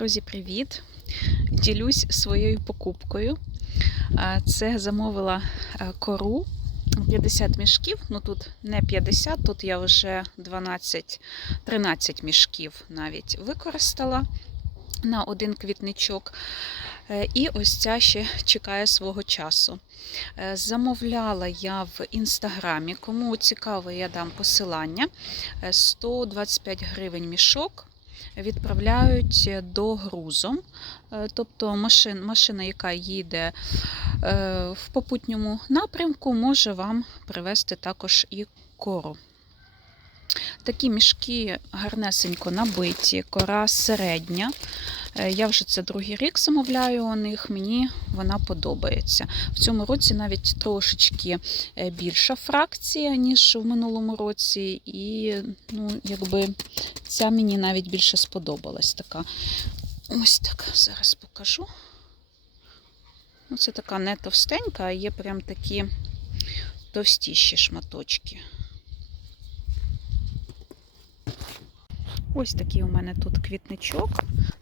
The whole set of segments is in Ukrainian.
Друзі, привіт! Ділюсь своєю покупкою. Це замовила е, кору 50 мішків. Ну тут не 50, тут я вже 12-13 мішків навіть використала на один квітничок. Е, І ось ця ще чекає свого часу. Е, Замовляла я в інстаграмі. Кому цікаво, я дам посилання. Е, 125 гривень мішок відправляють до грузом. Е, Тобто машин, машина, яка їде е, в попутньому напрямку, може вам привезти також і кору. Такі мішки гарнесенько набиті, кора середня. Е, Я вже це другий рік замовляю у них, мені вона подобається. В цьому році навіть трошечки е, більша фракція, ніж в минулому році, і ну, якби ця мені навіть більше сподобалась. Така. Ось так, зараз покажу. Ну, це така не товстенька, а є прям такі товстіші шматочки. Ось такий у мене тут квітничок.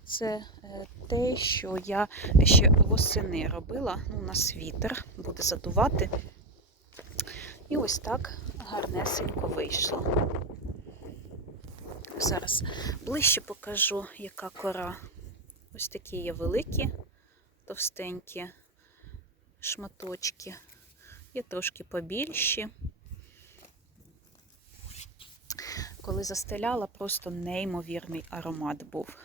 Це е, те, що я ще восени робила. Ну, у нас вітер буде задувати. І ось так гарнесенько вийшло. Зараз ближче покажу, яка кора. Ось такі є великі, товстенькі шматочки. Є трошки побільші. Коли застеляла, просто неймовірний аромат був.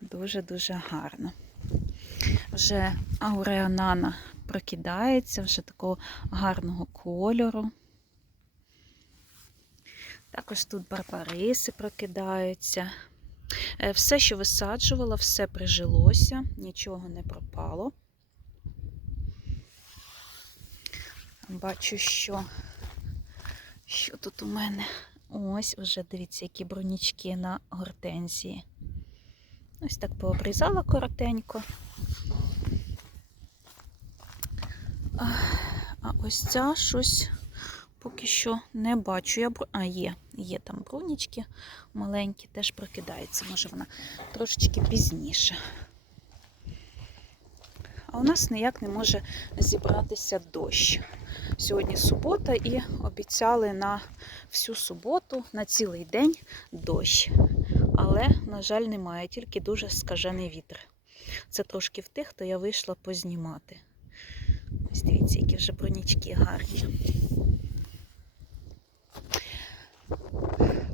Дуже-дуже гарно. Вже ауреанана прокидається, вже такого гарного кольору. Також тут барбариси прокидаються. Е, Все, що висаджувала, все прижилося, нічого не пропало. Бачу, що, що тут у мене. Ось вже дивіться, які бронічки на гортензії. Ось так пообрізала коротенько. А, ось ця щось поки що не бачу. Я бро- А, є, є там брунічки маленькі, теж прокидається. Може вона трошечки пізніше. А у нас ніяк не може зібратися дощ. Сьогодні субота і обіцяли на всю суботу, на цілий день дощ. Але, на жаль, немає, тільки дуже скажений вітер. Це трошки в тих, то я вийшла познімати. Ось дивіться, які вже бронячки гарні.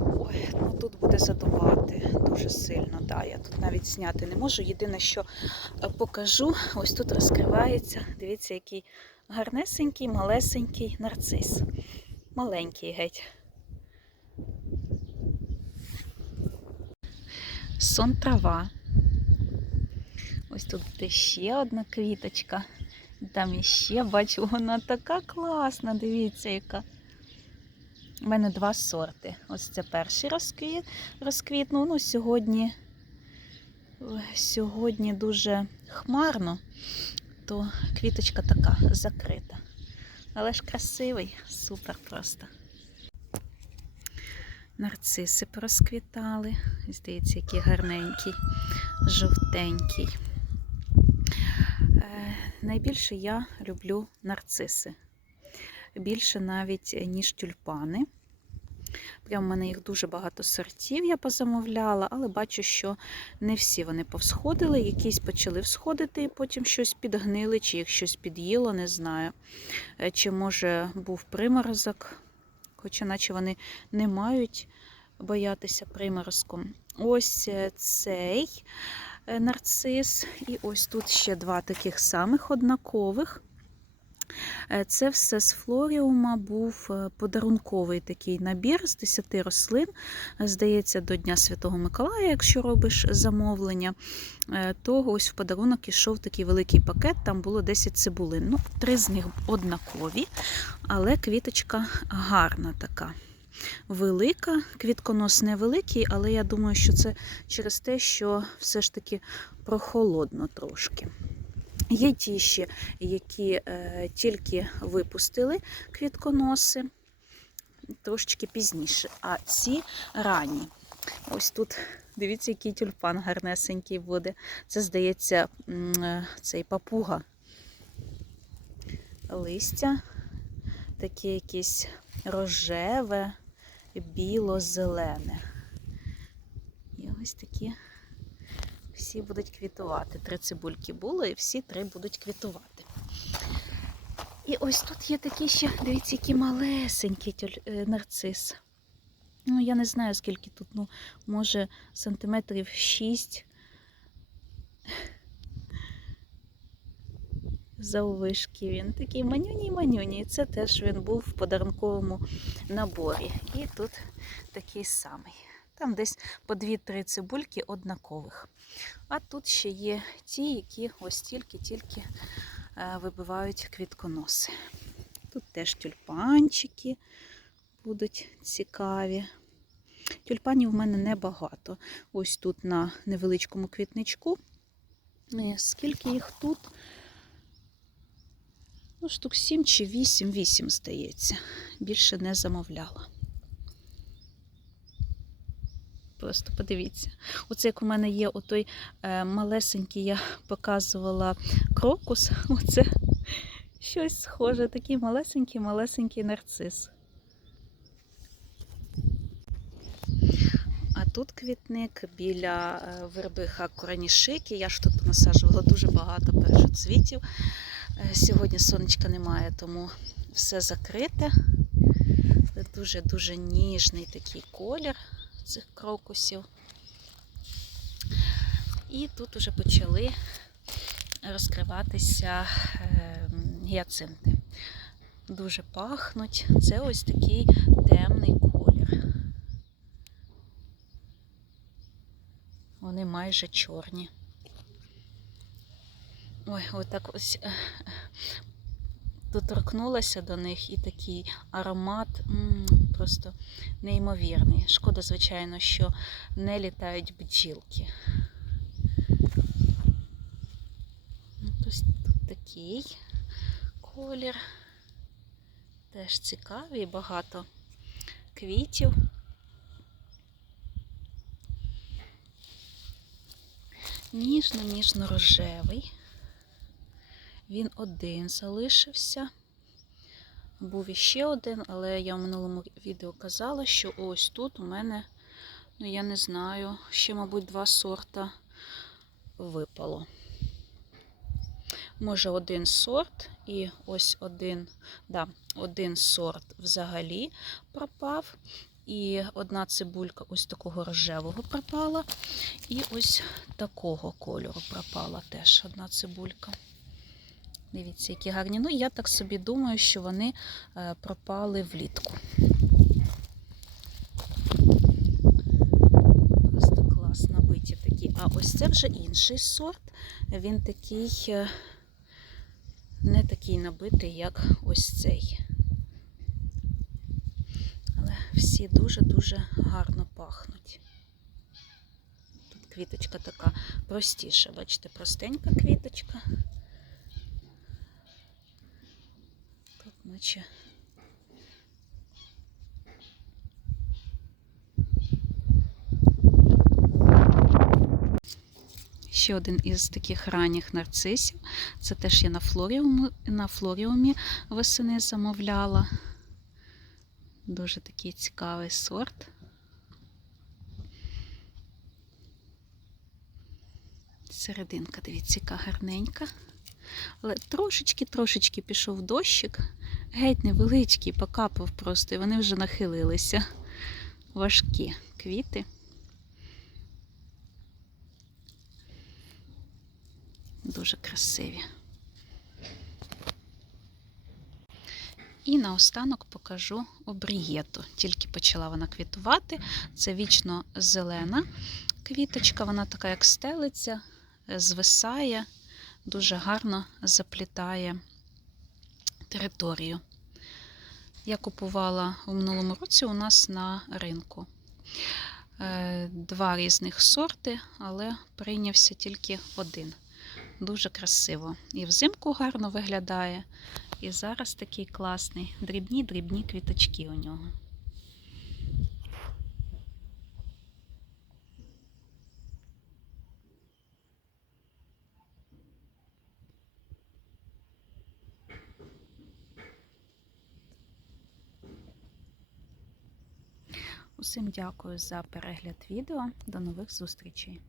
Ой, ну тут буде задувати дуже сильно. Да, я тут навіть зняти не можу. Єдине, що е, покажу, ось тут розкривається. Дивіться, який гарнесенький, малесенький нарцис. Маленький геть. Сон трава. Ось тут буде ще одна квіточка. Там іще, бачу, вона така класна, дивіться, яка. У мене два сорти. Ось це перший розквіт, розквітнув. Ну, сьогодні, сьогодні дуже хмарно, то квіточка така закрита. Але ж красивий, супер просто. Нарциси порозквітали. Здається, який гарненький, жовтенький. Е, найбільше я люблю нарциси. Більше навіть, ніж тюльпани. Прямо в мене їх дуже багато сортів я позамовляла, але бачу, що не всі вони повсходили. Якісь почали всходити і потім щось підгнили, чи їх щось під'їло, не знаю. Е, Чи може був приморозок, хоча наче вони не мають боятися приморозком. Ось е, цей е, нарцис, і ось тут ще два таких самих однакових. Е, Це все з флоріума був е, подарунковий такий набір з 10 рослин. Е, Здається, до Дня Святого Миколая, якщо робиш замовлення, то ось в подарунок ішов такий великий пакет, там було 10 цибулин. Ну, Три з них однакові, але квіточка гарна така. Велика, квітконос невеликий, але я думаю, що це через те, що все ж таки прохолодно трошки. Є ті ще, які е, тільки випустили квітконоси трошечки пізніше, а ці ранні. Ось тут Дивіться, який тюльпан гарнесенький буде. Це, здається, е, цей папуга. Листя таке якесь рожеве, біло-зелене. І ось такі всі будуть квітувати. Три цибульки було, і всі три будуть квітувати. І ось тут є такі ще, дивіться, які малесенькі е, нарцис. Ну, я не знаю, скільки тут, ну, може, сантиметрів 6 заввишки він. Такий манюній-манюній. Це теж він був в подарунковому наборі. І тут такий самий. Там десь по 2-3 цибульки однакових. А тут ще є ті, які ось тільки-тільки е, вибивають квітконоси. Тут теж тюльпанчики будуть цікаві. Тюльпанів в мене небагато. Ось тут на невеличкому квітничку. Е, Скільки їх тут? Ну, штук 7 чи 8, 8, здається. Більше не замовляла. Просто подивіться. Оце як у мене є отой е, малесенький, я показувала крокус. Оце щось схоже, такий малесенький-малесенький нарцис. А тут квітник біля е, вербиха коранішики. Я ж тут насаджувала дуже багато першоцвітів. Е, Сьогодні сонечка немає, тому все закрите. Дуже-дуже ніжний такий колір цих крокусів. І тут уже почали розкриватися е, гіацинти. Дуже пахнуть. Це ось такий темний колір. Вони майже чорні. Ой, отак ось е, доторкнулася до них і такий аромат м, просто неймовірний. Шкода, звичайно, що не літають бджілки. Ось тут такий колір. Теж цікавий, багато квітів. Ніжно-ніжно-рожевий. Він один залишився. Був іще один, але я в минулому відео казала, що ось тут у мене, ну я не знаю, ще, мабуть, два сорта випало. Може, один сорт і ось один, да, один сорт взагалі пропав. І одна цибулька ось такого рожевого пропала. І ось такого кольору пропала теж одна цибулька. Дивіться, які гарні. Ну, я так собі думаю, що вони е, пропали влітку. Просто клас набиті такі. А ось це вже інший сорт. Він такий е, не такий набитий, як ось цей. Але всі дуже-дуже гарно пахнуть. Тут квіточка така простіша, бачите, простенька квіточка. Тут наче. Ще один із таких ранніх нарцисів. Це теж я на флоріумі, на флоріумі восени замовляла. Дуже такий цікавий сорт. Серединка, дивіться, яка гарненька. Але трошечки-трошечки пішов дощик, геть невеличкий, покапав просто, і вони вже нахилилися. Важкі квіти. Дуже красиві. І наостанок покажу обрієту. Тільки почала вона квітувати. Це вічно зелена квіточка, вона така, як стелиця, звисає, дуже гарно заплітає територію. Я купувала у минулому році у нас на ринку. Е, Два різних сорти, але прийнявся тільки один. Дуже красиво. І взимку гарно виглядає. І зараз такий класний. Дрібні-дрібні квіточки у нього. Усім дякую за перегляд відео. До нових зустрічей!